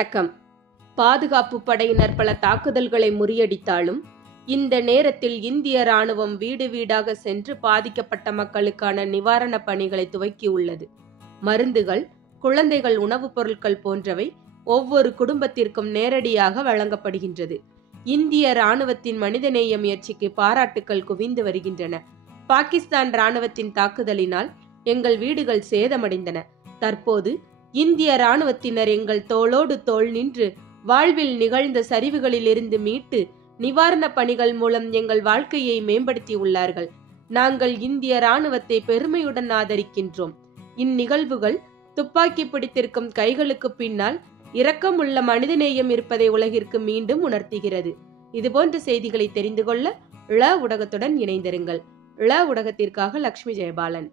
வணக்கம். பாதுகாப்பு படையினர் பல தாக்குதல்களை முறியடித்தாலும் இந்த நேரத்தில் இந்திய ராணுவம் வீடு வீடாக சென்று பாதிக்கப்பட்ட மக்களுக்கான நிவாரணப் பணிகளை துவக்கியுள்ளது. மருந்துகள், குழந்தைகள் உணவுப் பொருட்கள் போன்றவை ஒவ்வொரு குடும்பத்திற்கும் நேரடியாக வழங்கப்படுகின்றது. இந்திய ராணுவத்தின் மனிதநேய முயற்சிக்கு பாராட்டுக்கள் குவிந்து வருகின்றன. பாகிஸ்தான் ராணுவத்தின் தாக்குதலினால் எங்கள் வீடுகள் சேதமடைந்தன. தற்போது இந்திய ராணுவத்தினர் எங்கள் தோளோடு தோள் நின்று வாழ்வில் நிகழ்ந்த சரிவுகளில் இருந்து மீட்டு நிவாரணப் பணிகள் மூலம் எங்கள் வாழ்க்கையை மேம்படுத்தி உள்ளார்கள். நாங்கள் இந்திய ராணுவத்தை பெருமையுடன் ஆதரிக்கின்றோம். இந்நிகழ்வுகள் துப்பாக்கி பிடித்திருக்கும் கைகளுக்கு பின்னால் இரக்கமுள்ள மனிதநேயம் இருப்பதை உலகிற்கு மீண்டும் உணர்த்துகிறது. இதுபோன்ற செய்திகளை தெரிந்து கொள்ள ழ ஊடகத்துடன் இணைந்திருங்கள். ழ ஊடகத்திற்காக லட்சுமி ஜெயபாலன்.